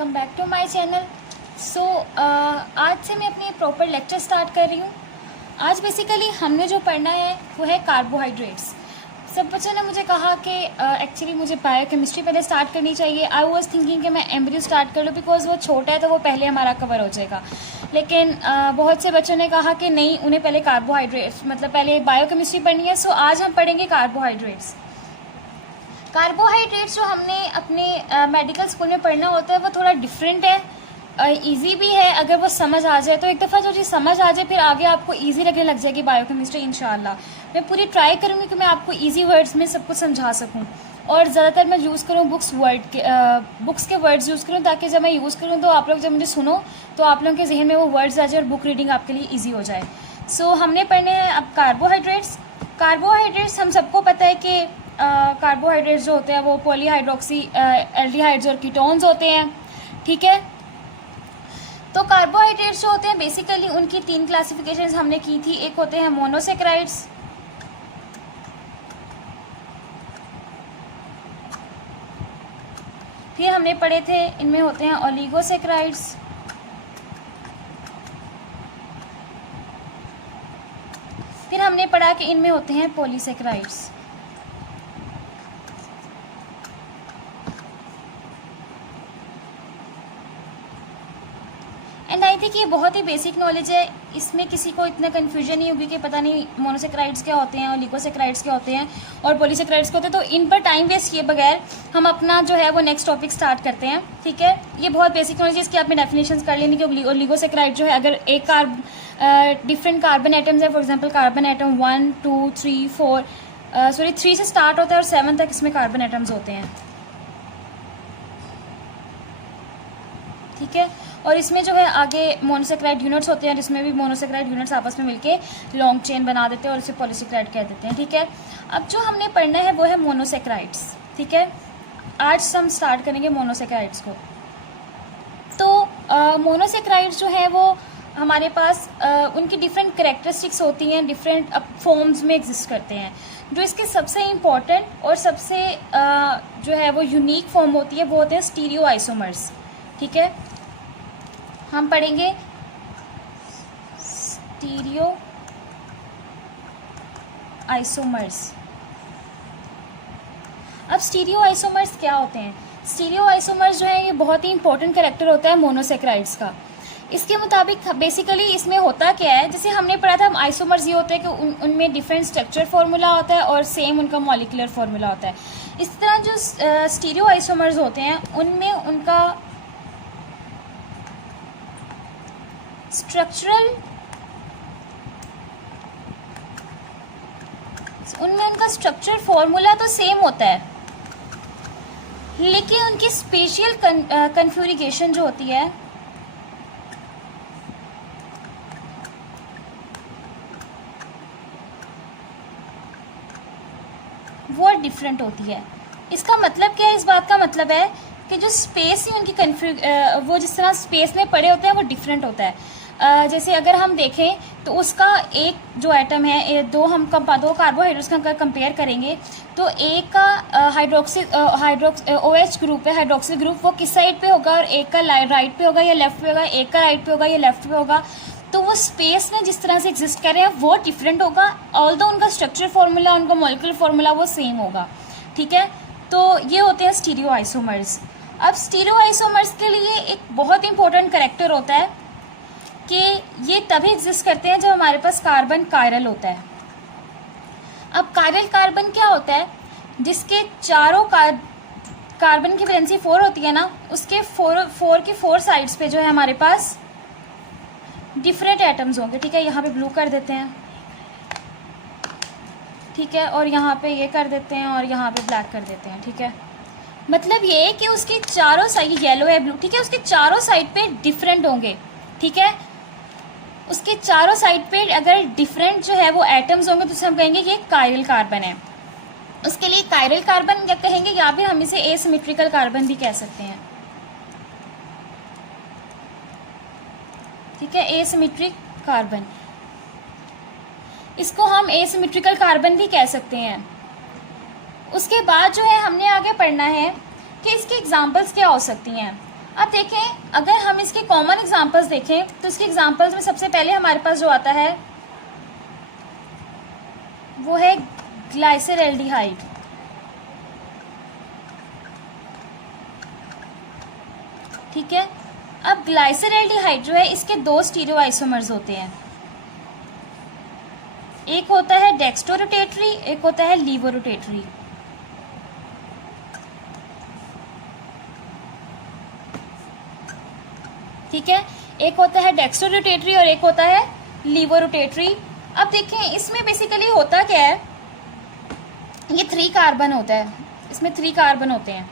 Welcome back to my channel. So आज से मैं अपनी प्रॉपर लेक्चर स्टार्ट कर रही हूँ। आज बेसिकली हमने जो पढ़ना है वो है कार्बोहाइड्रेट्स। सब बच्चों ने मुझे कहा कि एक्चुअली मुझे बायोकेमिस्ट्री पहले स्टार्ट करनी चाहिए। आई वाज थिंकिंग कि मैं एम्ब्रियो स्टार्ट कर लूँ बिकॉज वो छोटा है तो वो पहले हमारा कवर हो जाएगा। लेकिन बहुत से बच्चों ने कहा कि नहीं, उन्हें पहले कार्बोहाइड्रेट्स मतलब पहले बायोकेमिस्ट्री पढ़नी है। सो आज हम पढ़ेंगे कार्बोहाइड्रेट्स। कार्बोहाइड्रेट्स जो हमने अपने मेडिकल स्कूल में पढ़ना होता है वो थोड़ा डिफरेंट है, इजी भी है। अगर वो समझ आ जाए तो एक दफ़ा जो चीज़ समझ आ जाए फिर आगे आपको इजी लगने लग जाएगी बायोकेमिस्ट्री इंशाल्लाह। मैं पूरी ट्राई करूँगी कि मैं आपको इजी वर्ड्स में सब कुछ समझा सकूँ और ज़्यादातर मैं यूज़ करूँ बुक्स के वर्ड्स यूज़ करूँ ताकि जब मैं यूज़ करूँ तो आप लोग जब मुझे सुनो तो आप लोगों के जहन में वो वर्ड्स आ जाए और बुक रीडिंग आपके लिए ईजी हो जाए। सो हमने पढ़ने हैं अब कार्बोहाइड्रेट्स हम सबको पता है कि कार्बोहाइड्रेट्स जो होते हैं वो पॉलीहाइड्रोक्सी एल्डिहाइड्स और कीटोन्स होते हैं। ठीक है, तो कार्बोहाइड्रेट्स जो होते हैं बेसिकली उनकी 3 क्लासिफिकेशंस हमने की थी। एक होते हैं मोनोसेक्राइड्स, फिर हमने पढ़े थे इनमें होते हैं ओलिगोसेक्राइड्स, फिर हमने पढ़ा कि इनमें होते हैं पॉलीसेक्राइड्स। एंड आई थिंक ये बहुत ही बेसिक नॉलेज है, इसमें किसी को इतना कन्फ्यूजन नहीं होगी कि पता नहीं मोनोसेक्राइड्स क्या होते हैं, ओलिगोसेक्राइड्स क्या होते हैं और पॉलीसेक्राइड्स क्या होते हैं। तो इन पर टाइम वेस्ट किए बगैर हम अपना जो है वो नेक्स्ट टॉपिक स्टार्ट करते हैं। ठीक है, ये बहुत बेसिक नॉलेज है, इसकी आपने डेफिनेशंस कर लेनी कि ओलिगोसेक्राइड जो है अगर एक डिफरेंट कार्बन एटम्स है, फॉर एग्जाम्पल कार्बन एटम 1 2 3 4 3 से स्टार्ट होता है और 7 तक इसमें कार्बन एटम्स होते हैं। ठीक है, और इसमें जो है आगे मोनोसेक्राइड यूनिट्स होते हैं जिसमें भी मोनोसेक्राइड यूनिट्स आपस में मिलके लॉन्ग चेन बना देते हैं और इसे पॉलीसेक्राइड कह देते हैं। ठीक है, अब जो हमने पढ़ना है वो है मोनोसेक्राइड्स। ठीक है, आज हम स्टार्ट करेंगे मोनोसेक्राइड्स को। तो मोनोसेक्राइड्स जो है वो हमारे पास उनकी डिफरेंट कैरेक्टरिस्टिक्स होती हैं, डिफरेंट फॉर्म्स में एग्जिस्ट करते हैं। जो इसके सबसे इम्पॉर्टेंट और सबसे जो है वो यूनिक फॉर्म होती है वो होते हैं स्टीरियो आइसोमर्स। ठीक है, हम पढ़ेंगे स्टीरियो आइसोमर्स। अब स्टीरियो आइसोमर्स क्या होते हैं? स्टीरियो आइसोमर्स जो है ये बहुत ही इंपॉर्टेंट कैरेक्टर होता है मोनोसेक्राइड्स का। इसके मुताबिक बेसिकली इसमें होता क्या है, जैसे हमने पढ़ा था आइसोमर्स ये होते हैं कि उनमें डिफरेंट स्ट्रक्चर फार्मूला होता है और सेम उनका मॉलिक्यूलर फार्मूला होता है। इस तरह जो स्टीरियो आइसोमर्स होते हैं उनमें उनका स्ट्रक्चर फॉर्मूला तो सेम होता है लेकिन उनकी स्पेशियल कन्फ्यूरिगेशन जो होती है वो डिफरेंट होती है। इसका मतलब क्या है? इस बात का मतलब है कि जो स्पेस ही उनकी वो जिस तरह स्पेस में पड़े होते हैं वो डिफरेंट होता है। जैसे अगर हम देखें तो उसका एक जो एटम है दो कार्बोहाइड्रेट्स का अगर कंपेयर करेंगे तो एक का OH ग्रुप है, हाइड्रोक्सिल ग्रुप, वो किस साइड पे होगा और एक का राइट पे होगा या लेफ्ट पे होगा, एक का राइट पे होगा या लेफ्ट पे होगा। तो वो स्पेस में जिस तरह से एग्जिस्ट कर रहे हैं वो डिफरेंट होगा, ऑल्दो उनका स्ट्रक्चर फार्मूला उनका मॉलिक्यूलर फार्मूला वो सेम होगा। ठीक है, तो ये होते हैं स्टीरियो आइसोमर्स। अब स्टीरियो आइसोमर्स के लिए एक बहुत इंपॉर्टेंट कैरेक्टर होता है कि ये तभी एग्जिस्ट करते हैं जब हमारे पास कार्बन कायरल होता है। अब कायरल कार्बन क्या होता है? जिसके चारों कार्बन की वैलेंसी 4 होती है ना, उसके 4 साइड्स पे जो है हमारे पास डिफरेंट एटम्स होंगे। ठीक है, यहाँ पे ब्लू कर देते हैं, ठीक है, और यहाँ पे ये कर देते हैं और यहाँ पे ब्लैक कर देते हैं। ठीक है, मतलब ये है कि उसके चारों साइड येलो है ब्लू, ठीक है, उसके चारों साइड पे डिफरेंट होंगे। ठीक है, उसके चारों साइड पे अगर डिफरेंट जो है वो एटम्स होंगे तो हम कहेंगे ये कायरल कार्बन है। उसके लिए कायरल कार्बन क्या कहेंगे या फिर हम इसे एसिमेट्रिकल कार्बन भी कह सकते हैं। ठीक है, एसिमेट्रिक कार्बन, इसको हम एसिमेट्रिकल कार्बन भी कह सकते हैं। उसके बाद जो है हमने आगे पढ़ना है कि इसके एग्जाम्पल्स क्या हो सकती हैं। अब देखें, अगर हम इसके कॉमन एग्जांपल्स देखें तो इसके एग्जांपल्स में सबसे पहले हमारे पास जो आता है वो है ग्लाइसरल्डिहाइड। ठीक है, अब ग्लाइसरल्डिहाइड जो है इसके दो स्टीरियो आइसोमर्स होते हैं, एक होता है डेक्स्ट्रोरोटेटरी, एक होता है लीवोरोटेटरी। ठीक है, एक होता है डेक्स्ट्रोरोटेटरी और एक होता है लीवोरोटेटरी। अब देखें इसमें बेसिकली होता क्या है, ये 3 कार्बन होता है, इसमें 3 कार्बन होते हैं।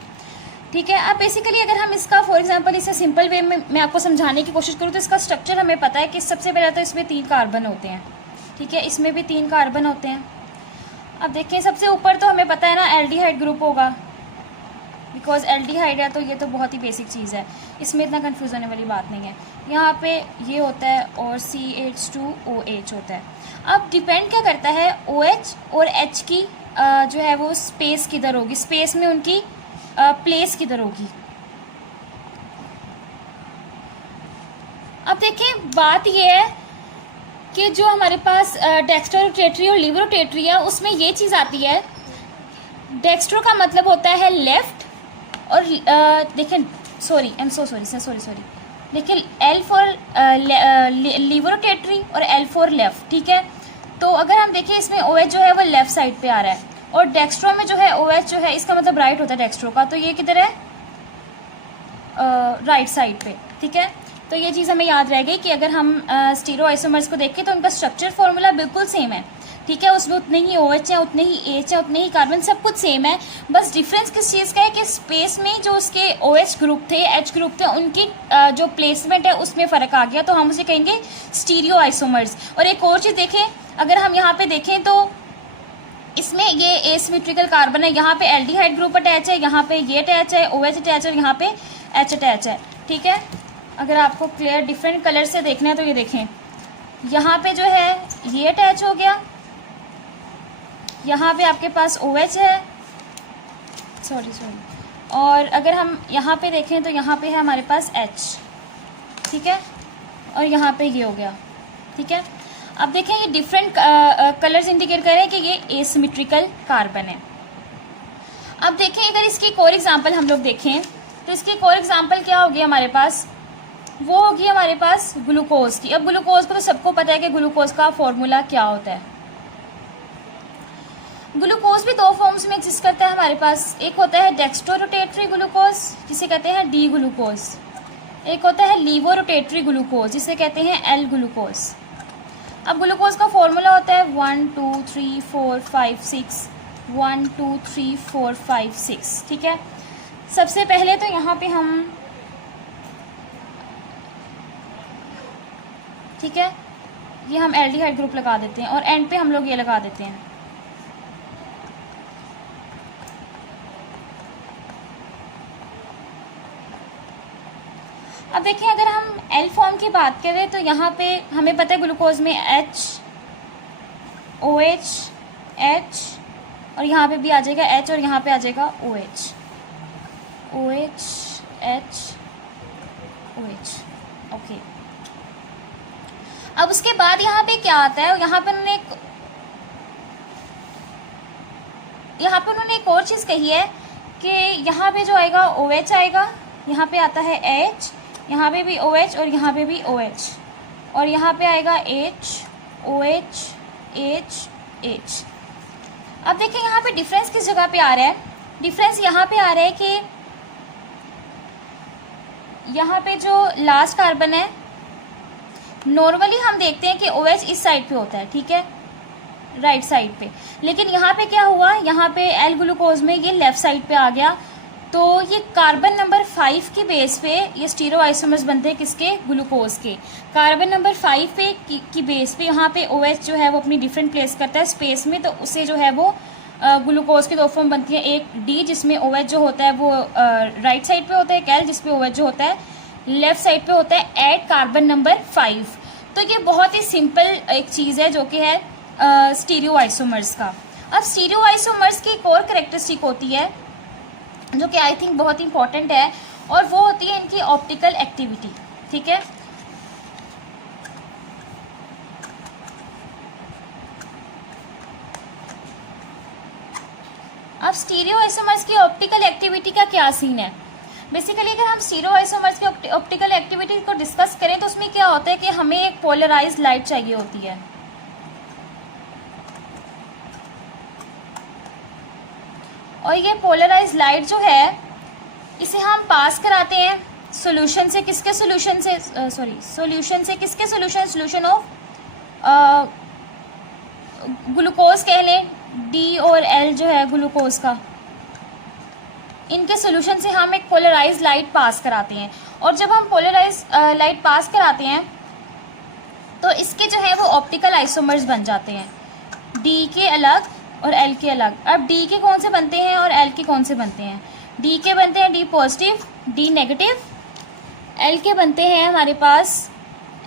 ठीक है, अब बेसिकली अगर हम इसका फॉर एग्जांपल इसे सिंपल वे में मैं आपको समझाने की कोशिश करूँ तो इसका स्ट्रक्चर हमें पता है कि सबसे पहले तो इसमें 3 कार्बन होते हैं। ठीक है, इसमें भी 3 कार्बन होते हैं। अब देखें सबसे ऊपर तो हमें पता है ना एल्डिहाइड ग्रुप होगा, बिकॉज एल्डिहाइड है तो ये तो बहुत ही बेसिक चीज़ है, इसमें इतना कंफ्यूज होने वाली बात नहीं है। यहाँ पे ये होता है और CH2OH होता है। अब डिपेंड क्या करता है OH और H की जो है वो स्पेस किधर होगी, स्पेस में उनकी प्लेस किधर होगी। अब देखें बात ये है कि जो हमारे पास डेक्स्ट्रोरोटेटरी और लीवरोटेटरी है उसमें ये चीज़ आती है, डेक्स्ट्रो का मतलब होता है लेफ्ट और देखें sorry I am so sorry देखिए L फॉर लीवरोटेटरी और L फॉर लेफ्ट। ठीक है, तो अगर हम देखें इसमें OH जो है वो लेफ्ट साइड पे आ रहा है और डेक्स्ट्रो में जो है OH जो है इसका मतलब राइट होता है डेक्स्ट्रो का, तो ये किधर है राइट साइड पे। ठीक है, तो ये चीज़ हमें याद रह गई कि अगर हम स्टीरियो आइसोमर्स को देखें तो उनका स्ट्रक्चर फॉर्मूला बिल्कुल सेम है। ठीक है, उसमें उतने ही OH है, उतने ही H है, उतने ही कार्बन, सब कुछ सेम है। बस डिफरेंस किस चीज़ का है कि स्पेस में जो उसके OH ग्रुप थे, H ग्रुप थे, उनकी जो प्लेसमेंट है उसमें फ़र्क आ गया, तो हम उसे कहेंगे स्टीरियो आइसोमर्स। और एक और चीज़ देखें, अगर हम यहाँ पे देखें तो इसमें ये एसिमेट्रिकल कार्बन है, यहाँ पे एल्डिहाइड ग्रुप अटैच है, यहाँ पे ये अटैच है, OH अटैच है और यहाँ पे H अटैच है। ठीक है, अगर आपको क्लियर डिफरेंट कलर से देखना है तो ये देखें, यहाँ पे जो है ये अटैच हो गया, यहाँ पे आपके पास OH है, सॉरी और अगर हम यहाँ पे देखें तो यहाँ पे है हमारे पास H। ठीक है, और यहाँ पे ये हो गया। ठीक है, अब देखें ये डिफरेंट कलर्स इंडिकेट कर रहे हैं कि ये एसिमेट्रिकल कार्बन है। अब देखें अगर इसकी एक और एग्जांपल हम लोग देखें तो इसकी एक और एग्जांपल क्या होगी हमारे पास, वो होगी हमारे पास ग्लूकोज की। अब ग्लूकोज को तो सबको पता है कि ग्लूकोज का फॉर्मूला क्या होता है। ग्लूकोज भी 2 फॉर्म्स में एग्जिस्ट करता है हमारे पास, एक होता है डेक्स्ट्रोरोटेटरी ग्लूकोज जिसे कहते हैं D ग्लूकोज, एक होता है लीवोरोटेटरी ग्लूकोज जिसे कहते हैं L ग्लूकोज। अब ग्लूकोज का फॉर्मूला होता है 1 2 3 4 5 6 1 2 3 4 5 6। ठीक है, सबसे पहले तो यहाँ पे हम, ठीक है, ये हम एल्डिहाइड ग्रुप लगा देते हैं और एंड पे हम लोग ये लगा देते हैं। अब देखिए अगर हम L फॉर्म की बात करें तो यहाँ पे हमें पता है ग्लूकोज में H OH H और यहाँ पे भी आ जाएगा H और यहाँ पे आ जाएगा OH H OH। ओके, अब उसके बाद यहाँ पे क्या आता है, यहाँ पे उन्होंने एक और चीज़ कही है कि यहाँ पे जो आएगा OH आएगा, यहाँ पे आता है H, यहाँ पे भी OH और यहाँ पे भी OH और यहाँ पे आएगा H OH H H। अब देखिए यहाँ पे डिफरेंस किस जगह पे आ रहा है, डिफरेंस यहाँ पे आ रहा है कि यहाँ पे जो लास्ट कार्बन है नॉर्मली हम देखते हैं कि OH इस साइड पे होता है, ठीक है, राइट साइड पे, लेकिन यहाँ पे क्या हुआ, यहाँ पे L ग्लूकोज में ये लेफ्ट साइड पे आ गया, तो ये कार्बन नंबर 5 के बेस पे ये स्टीरियो आइसोमर्स बनते हैं किसके, ग्लूकोज के। कार्बन नंबर 5 पे की बेस पे यहाँ पे OH जो है वो अपनी डिफरेंट प्लेस करता है स्पेस में, तो उससे जो है वो ग्लूकोज की 2 फॉर्म बनती है, एक D जिसमें OH जो होता है वो राइट साइड पे होता है, एक L जिसमें OH जो होता है लेफ्ट साइड पे होता है एट कार्बन नंबर 5। तो ये बहुत ही सिंपल एक चीज़ है जो कि है स्टीरियो आइसोमर्स का। अब स्टीरियो आइसोमर्स की एक और करेक्टरिस्टिक होती है जो कि आई थिंक बहुत इंपॉर्टेंट है, और वो होती है इनकी ऑप्टिकल एक्टिविटी। ठीक है, अब स्टीरियो आइसोमर्स की ऑप्टिकल एक्टिविटी का क्या सीन है। बेसिकली अगर हम स्टीरियो आइसोमर्स की ऑप्टिकल एक्टिविटी को डिस्कस करें तो उसमें क्या होता है कि हमें एक पोलराइज्ड लाइट चाहिए होती है, और ये पोलराइज्ड लाइट जो है इसे हम पास कराते हैं सॉल्यूशन से। किसके सॉल्यूशन से? सॉल्यूशन से किसके सॉल्यूशन? सॉल्यूशन ऑफ ग्लूकोज कह लें, डी और एल जो है ग्लूकोज का, इनके सॉल्यूशन से हम एक पोलराइज्ड लाइट पास कराते हैं। और जब हम पोलराइज्ड लाइट पास कराते हैं तो इसके जो है वो ऑप्टिकल आइसोमर्स बन जाते हैं, डी के अलग और एल के अलग। अब डी के कौन से बनते हैं और एल के कौन से बनते हैं? डी के बनते हैं D positive, D negative. L के बनते हैं हमारे पास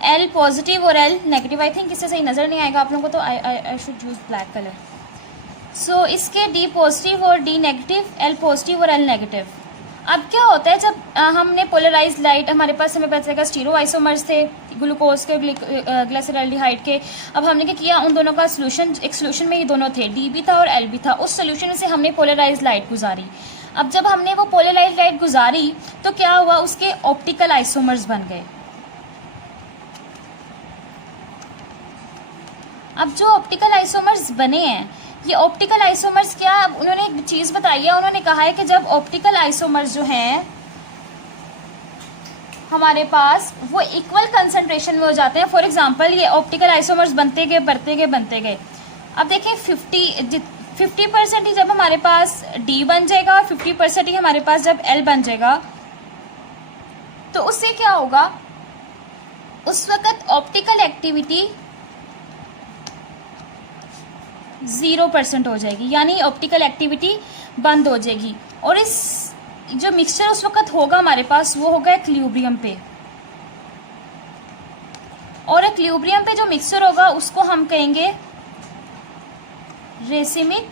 एल पॉजिटिव और एल नेगेटिव। आई थिंक इससे सही नज़र नहीं आएगा आप लोगों को, तो I should use black colour. So इसके डी पॉजिटिव और डी नेगेटिव, एल पॉजिटिव और एल नेगेटिव। अब क्या होता है जब हमने पोलराइज्ड लाइट, हमारे पास हमें पता चलेगा स्टीरियो आइसोमर्स थे ग्लूकोज के ग्लिसरॉल्डिहाइड के। अब हमने क्या किया, उन दोनों का सोल्यूशन, एक सोल्यूशन में ये दोनों थे, डी भी था और एल भी था, उस सोल्यूशन में से हमने पोलराइज्ड लाइट गुजारी। अब जब हमने वो पोलराइज्ड लाइट गुजारी तो क्या हुआ, उसके ऑप्टिकल आइसोमर्स बन गए। अब जो ऑप्टिकल आइसोमर्स बने हैं, ये ऑप्टिकल आइसोमर्स क्या, अब उन्होंने एक चीज़ बताई है, उन्होंने कहा है कि जब ऑप्टिकल आइसोमर्स जो हैं हमारे पास वो इक्वल कंसंट्रेशन में हो जाते हैं। फॉर एग्जांपल ये ऑप्टिकल आइसोमर्स बनते गए। अब देखिए 50% ही जब हमारे पास डी बन जाएगा और 50% ही हमारे पास जब एल बन जाएगा, तो उससे क्या होगा, उस वक्त ऑप्टिकल एक्टिविटी 0% हो जाएगी, यानी ऑप्टिकल एक्टिविटी बंद हो जाएगी। और इस जो मिक्सचर उस वक्त होगा हमारे पास, वो होगा इक्विलिब्रियम पे, और इक्विलिब्रियम पे जो मिक्सचर होगा उसको हम कहेंगे रेसिमिक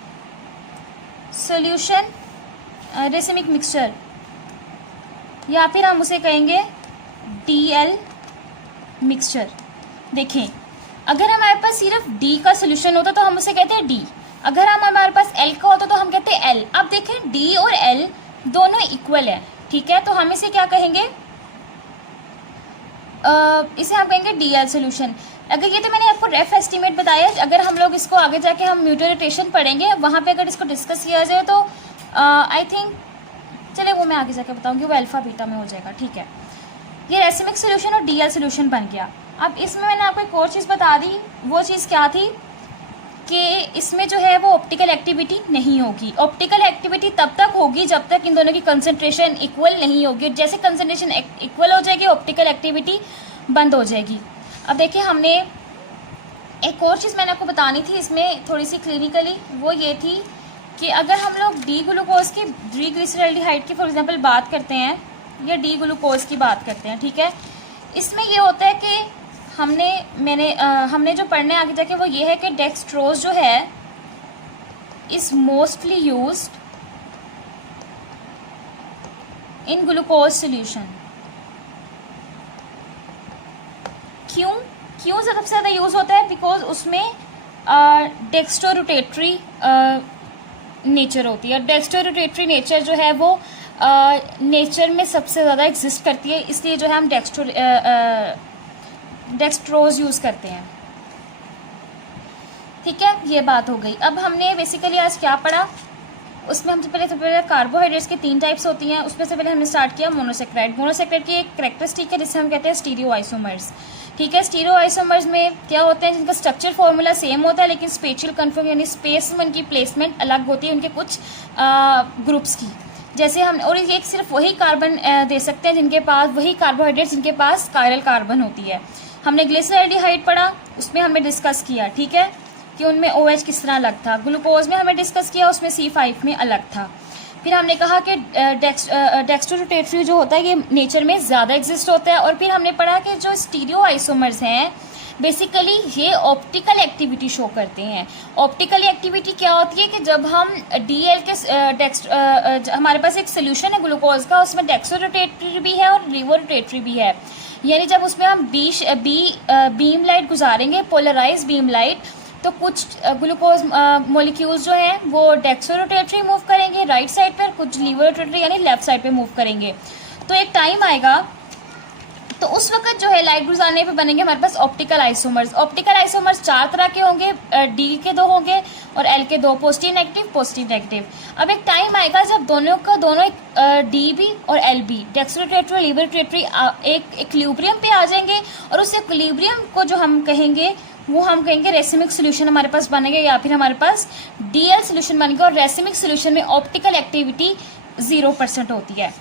सॉल्यूशन, रेसिमिक मिक्सचर, या फिर हम उसे कहेंगे DL मिक्सचर। देखें, अगर हमारे पास सिर्फ D का सोल्यूशन होता तो हम उसे कहते हैं D, अगर हमारे पास L का होता तो हम कहते हैं L। अब देखें D और L दोनों इक्वल है, ठीक है, तो हम इसे क्या कहेंगे, इसे हम कहेंगे DL सोल्यूशन। अगर ये तो मैंने आपको रेफ एस्टीमेट बताया, अगर हम लोग इसको आगे जाके हम म्यूचुअल रोटेशन पढ़ेंगे, वहाँ पे अगर इसको डिस्कस किया जाए तो आई थिंक, चले वो मैं आगे जाके बताऊँगी, वो अल्फा बीटा में हो जाएगा। ठीक है, ये रेसिमिक सोल्यूशन और DL सोल्यूशन बन गया। अब इसमें मैंने आपको एक और चीज़ बता दी, वो चीज़ क्या थी कि इसमें जो है वो ऑप्टिकल एक्टिविटी नहीं होगी। ऑप्टिकल एक्टिविटी तब तक होगी जब तक इन दोनों की कंसंट्रेशन इक्वल नहीं होगी। जैसे कंसंट्रेशन इक्वल हो जाएगी, ऑप्टिकल एक्टिविटी बंद हो जाएगी। अब देखिए, हमने एक और चीज़ मैंने आपको बतानी थी इसमें थोड़ी सी क्लिनिकली, वो ये थी कि अगर हम लोग डी ग्लूकोज की, डी ग्लिसरॉल्डिहाइड की फॉर एग्जांपल बात करते हैं, या डी ग्लूकोज की बात करते हैं, ठीक है, इसमें ये होता है कि हमने जो पढ़ने आगे जाके वो ये है कि डेक्सट्रोज जो है is mostly used in glucose solution. क्यों सबसे ज़्यादा यूज़ होता है? बिकॉज उसमें डेक्स्ट्रोरोटेटरी नेचर होती है। डेक्स्ट्रोरोटेटरी नेचर जो है वो नेचर में सबसे ज़्यादा एग्जिस्ट करती है, इसलिए जो है हम डेक्स्ट्रोज यूज़ करते हैं। ठीक है, ये बात हो गई। अब हमने बेसिकली आज क्या पढ़ा, उसमें हम सबसे पहले कार्बोहाइड्रेट्स की 3 टाइप्स होती हैं, उसमें से पहले हमने स्टार्ट किया मोनोसेक्राइड। मोनोसेक्राइड की एक कैरेक्टरिस्टिक है जिसे हम कहते हैं स्टीरियो आइसोमर्स। ठीक है, स्टीरियो आइसोमर्स में क्या होते हैं, जिनका स्ट्रक्चर फॉर्मूला सेम होता है लेकिन स्पेशल कन्फर्म यानी स्पेस में उनकी प्लेसमेंट अलग होती है उनके कुछ ग्रुप्स की। जैसे हम, और ये सिर्फ वही कार्बन दे सकते हैं जिनके पास, वही कार्बोहाइड्रेट्स जिनके पास कायरल कार्बन होती है। हमने ग्लिसरॉल्डिहाइड पढ़ा, उसमें हमने डिस्कस किया, ठीक है, कि उनमें OH किस तरह अलग था। ग्लूकोज में हमें डिस्कस किया, उसमें C5 में अलग था। फिर हमने कहा कि डेक्स्ट्रोरोटेटरी जो होता है ये नेचर में ज़्यादा एग्जिस्ट होता है। और फिर हमने पढ़ा कि जो स्टीरियो आइसोमर्स हैं बेसिकली ये ऑप्टिकल एक्टिविटी शो करते हैं। ऑप्टिकल एक्टिविटी क्या होती है कि जब हम DL के हमारे पास एक सोल्यूशन है ग्लूकोज का, उसमें डेक्सो रोटेटरी भी है और लीवो रोटेटरी भी है, यानी जब उसमें हम बीम लाइट गुजारेंगे, पोलराइज बीम लाइट, तो कुछ ग्लूकोज मॉलिक्यूल्स जो हैं वो डेक्सो रोटेटरी मूव करेंगे राइट साइड पर, कुछ लीवो रोटेटरी यानी लेफ्ट साइड पे मूव करेंगे। तो एक टाइम आएगा तो उस वक्त जो है लाइट गुजारने पे बनेंगे हमारे पास ऑप्टिकल आइसोमर्स। ऑप्टिकल आइसोमर्स 4 तरह के होंगे, D के 2 होंगे और L के 2, पॉजिटिव नेगेटिव। अब एक टाइम आएगा जब दोनों D भी और L भी, डेक्सो रोटेटरी, लीवो रोटेटरी, एक इक्विलिब्रियम पे आ जाएंगे, और उस इक्विलिब्रियम को जो हम कहेंगे वो हम कहेंगे रेसिमिक सोल्यूशन हमारे पास बनेंगे, या फिर हमारे पास DL सोल्यूशन बनेगा। और रेसिमिक सोल्यूशन में ऑप्टिकल एक्टिविटी 0% होती है।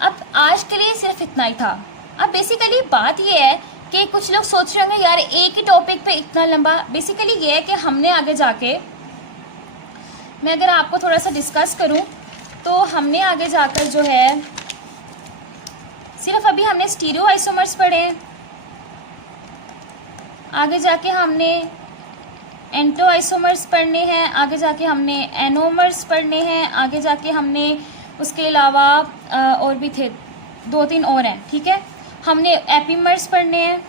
अब आज के लिए सिर्फ इतना ही था। अब बेसिकली बात ये है कि कुछ लोग सोच रहे होंगे यार एक ही टॉपिक पे इतना लंबा। बेसिकली ये है कि हमने आगे जाके, मैं अगर आपको थोड़ा सा डिस्कस करूं तो हमने आगे जाकर जो है सिर्फ अभी हमने स्टीरियो आइसोमर्स पढ़े हैं, आगे जाके हमने एंटो आइसोमर्स पढ़ने हैं, आगे जाके हमने एनोमर्स पढ़ने हैं, आगे जाके हमने उसके अलावा और भी थे 2-3 और हैं, ठीक है। हमने एपीमर्स पढ़ने हैं।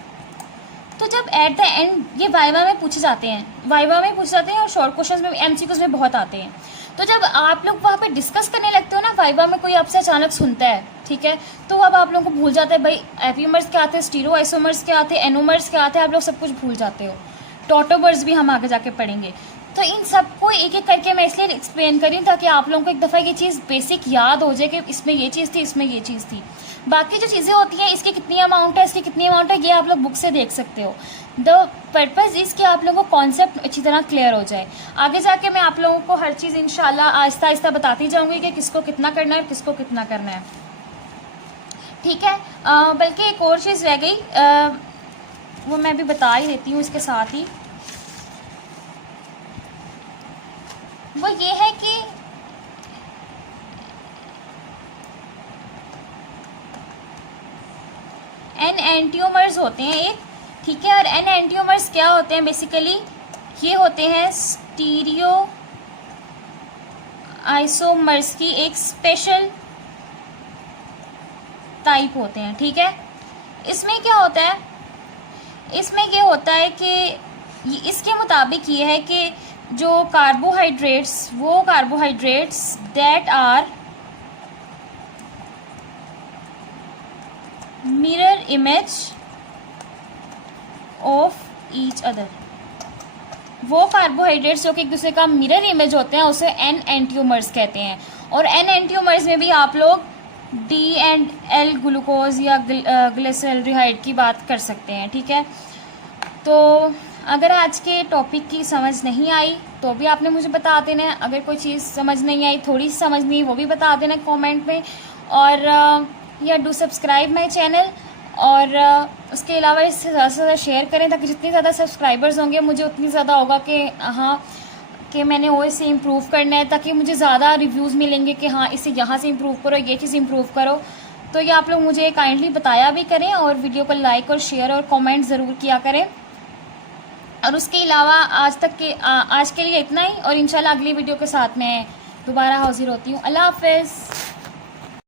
तो जब एट द एंड ये वाइवा में पूछे जाते हैं और शॉर्ट क्वेश्चंस में MCQs में बहुत आते हैं। तो जब आप लोग वहाँ पे डिस्कस करने लगते हो ना, वाइवा में कोई आपसे अचानक सुनता है, ठीक है, तो अब आप लोगों को भूल जाता है भाई एपीमर्स क्या आते हैं, स्टीरियो आइसोमर्स क्या आते हैं, एनोमर्स क्या आते हैं, आप लोग सब कुछ भूल जाते हो। टॉटोमर्स भी हम आगे जाके पढ़ेंगे। तो इन सबको एक एक करके मैं इसलिए एक्सप्लेन करी ताकि आप लोगों को एक दफ़ा ये चीज़ बेसिक याद हो जाए कि इसमें ये चीज़ थी, इसमें ये चीज़ थी। बाकी जो चीज़ें होती हैं इसकी कितनी अमाउंट है, इसकी कितनी अमाउंट है, ये आप लोग बुक से देख सकते हो। द पर्पज़ इज़ कि आप लोगों को कॉन्सेप्ट अच्छी तरह क्लियर हो जाए। आगे जाके मैं आप लोगों को हर चीज़ इंशाल्लाह आहिस्ता आहिस्ता बताती जाऊँगी कि किसको कितना करना है, किसको कितना करना है, ठीक है। बल्कि एक और चीज़ रह गई, वो मैं भी बता ही देती हूँ इसके साथ ही। वो ये है कि एन एंटियोमर्स होते हैं एक, ठीक है। और एन एंटियोमर्स क्या होते हैं, बेसिकली ये होते हैं स्टीरियो आइसोमर्स की एक स्पेशल टाइप होते हैं, ठीक है। इसमें क्या होता है, इसमें ये होता है कि इसके मुताबिक ये है कि जो कार्बोहाइड्रेट्स, वो carbohydrates that are mirror image of each other, वो कार्बोहाइड्रेट्स जो कि एक दूसरे का मिरर इमेज होते हैं उसे एन एंटियोमर्स कहते हैं। और एन एंटियोमर्स में भी आप लोग D एंड L ग्लूकोज या ग्लिसरॉल्डिहाइड की बात कर सकते हैं, ठीक है। तो अगर आज के टॉपिक की समझ नहीं आई तो भी आपने मुझे बता देना है, अगर कोई चीज़ समझ नहीं आई, थोड़ी सी समझ नहीं, वो भी बता देना कमेंट में। और या डू सब्सक्राइब माय चैनल, और उसके अलावा इससे ज़्यादा से ज़्यादा शेयर करें ताकि जितने ज़्यादा सब्सक्राइबर्स होंगे मुझे उतनी ज़्यादा होगा कि हाँ कि मैंने वो इसे इम्प्रूव करना है, ताकि मुझे ज़्यादा रिव्यूज़ मिलेंगे कि हाँ इसे यहाँ से इम्प्रूव करो, ये चीज़ इम्प्रूव करो। तो ये आप लोग मुझे काइंडली बताया भी करें और वीडियो को लाइक और शेयर और कमेंट ज़रूर किया करें। और उसके अलावा आज के लिए इतना ही, और इंशाल्लाह अगली वीडियो के साथ मैं दोबारा हाजिर होती हूँ। अल्लाह हाफ़िज़।